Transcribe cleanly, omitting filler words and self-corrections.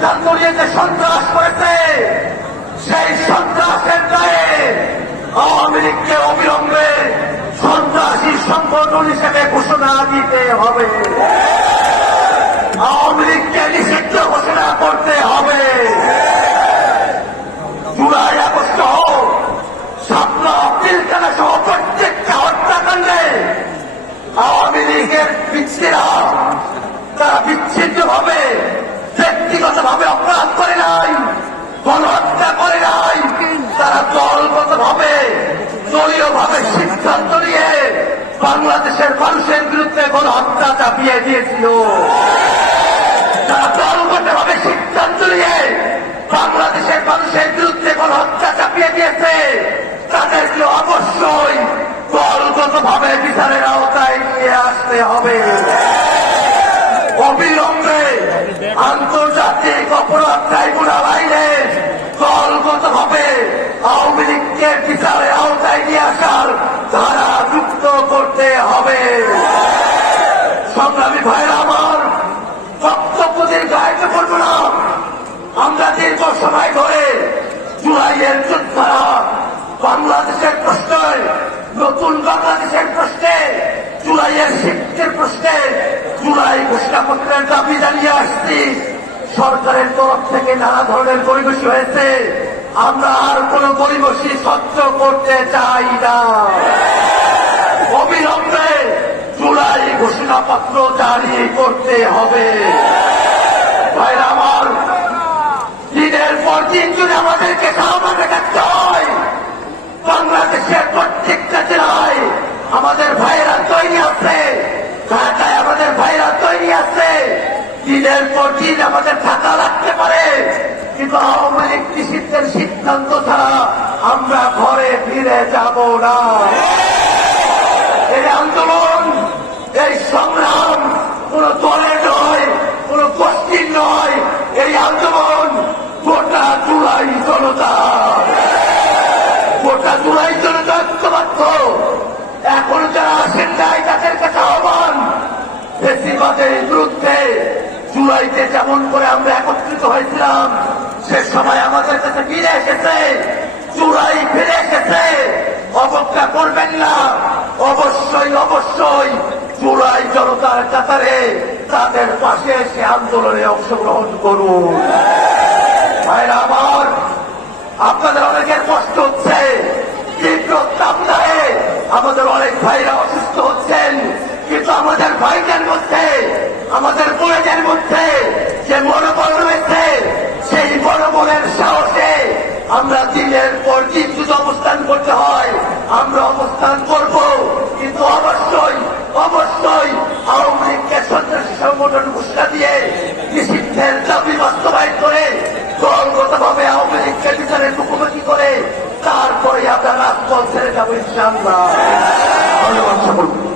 সিদ্ধান্ত নিয়ে যে সন্ত্রাস করেছে, সেই সন্ত্রাসের দায়ে আওয়ামী লীগকে অবিলম্বে সন্ত্রাসী সংগঠন হিসেবে ঘোষণা দিতে হবে। আওয়ামী লীগকে নিষিদ্ধ ঘোষণা করতে হবে। জুলাই আগস্ট হোক, শাপলা পিলখানা সহ প্রত্যেকটা হত্যাকাণ্ডে আওয়ামী লীগের ব্যক্তিরা তারা বিচ্ছিন্ন ভাবে ব্যক্তিগত ভাবে অপরাধ করে নাই, গণহত্যা করে নাই, তারা দলগত ভাবে দলীয় ভাবে সিদ্ধান্ত নিয়ে বাংলাদেশের মানুষের বিরুদ্ধে গণহত্যা চাপিয়ে দিয়েছিল। তারা দলগত ভাবে সিদ্ধান্ত নিয়ে বাংলাদেশের মানুষের বিরুদ্ধে গণহত্যা চাপিয়ে দিয়েছে। তাদেরকে অবশ্যই দলগত ভাবে বিচারের আওতায় নিয়ে আসতে হবে। অবিলম্বে আন্তর্জাতিক অপরাধ ট্রাইব্যুনাল আইনে দলগত ভাবে আওয়ামী লীগকে বিচারের আওতায় নিয়ে আসার ধারা যুক্ত করতে হবে। সংগ্রামী ভাইরা আমার, বক্তব্য দীর্ঘায়িত করব না। আমরা দীর্ঘ সময় ধরে জুলাইয়ের যোদ্ধারা বাংলাদেশের প্রশ্নে, নতুন বাংলাদেশের প্রশ্নে, জুলাইয়ের শিক্ষার প্রশ্নে জুলাই ঘোষণাপত্রের দাবি জানিয়ে আসছি। সরকারের তরফ থেকে নানা ধরনের পরিবেশী হয়েছে, আমরা আর কোন পরিবেশী সহ্য করতে চাই না। অবিলম্বে জুলাই ঘোষণাপত্র জারি করতে হবে। ভাইরা আমার, দিনের পর দিন যদি আমাদেরকে সামনে রাখতে হয়, বাংলাদেশের প্রত্যেকটা জেলায় আমাদের ভাইরা তৈরি আছে, ঢাকায় আমাদের ভাইরা তৈরি আছে। দিনের পর দিন আমাদের থাকা লাগতে পারে, কিন্তু আওয়ামী লীগ নিষিদ্ধের সিদ্ধান্ত ছাড়া আমরা ঘরে ফিরে যাব না। এই আন্দোলন, এই সংগ্রাম কোন দলের নয়, কোন গোষ্ঠীর নয়। এই আন্দোলন গোটা জুলাই জনতা, গোটা জুলাই জনতা ঐক্যবদ্ধ। এখন যারা আসেন নাই তাদের কাছে আহ্বান, ফ্যাসিবাদের বিরুদ্ধে জুলাইতে যেমন করে আমরা একত্রিত হয়েছিলাম, সে সময় আমাদের কাছে ফিরে এসেছে, জুলাই ফিরে এসেছে। অবজ্ঞা করবেন না। অবশ্যই অবশ্যই জুলাই জনতার কাতারে তাদের পাশে এসে আন্দোলনে অংশগ্রহণ করুন। ভাইরা আমার, আপনাদের অনেকের কষ্ট হচ্ছে, তীব্র তাপদাহে আমাদের অনেক ভাইরা অসুস্থ হচ্ছেন, কিন্তু আমাদের ভাইদের মধ্যে, আমাদের বোনেদের মধ্যে যে মনোবল রয়েছে, সেই মনোবলের সাহসে আমরা দিনের পর দিন যদি অবস্থান করতে হয় আমরা অবস্থান করব। কিন্তু অবশ্যই অবশ্যই আওয়ামী লীগকে সন্ত্রাসী সংগঠন ঘোষণা দিয়ে নিষিদ্ধের দাবি বাস্তবায়ন করে দলগত ভাবে আওয়ামী লীগকে বিচারের মুখোমুখি করে তারপরে আমরা রাজপথ ছেড়ে যাবো ইনশাআল্লাহ। ধন্যবাদ সকলকে।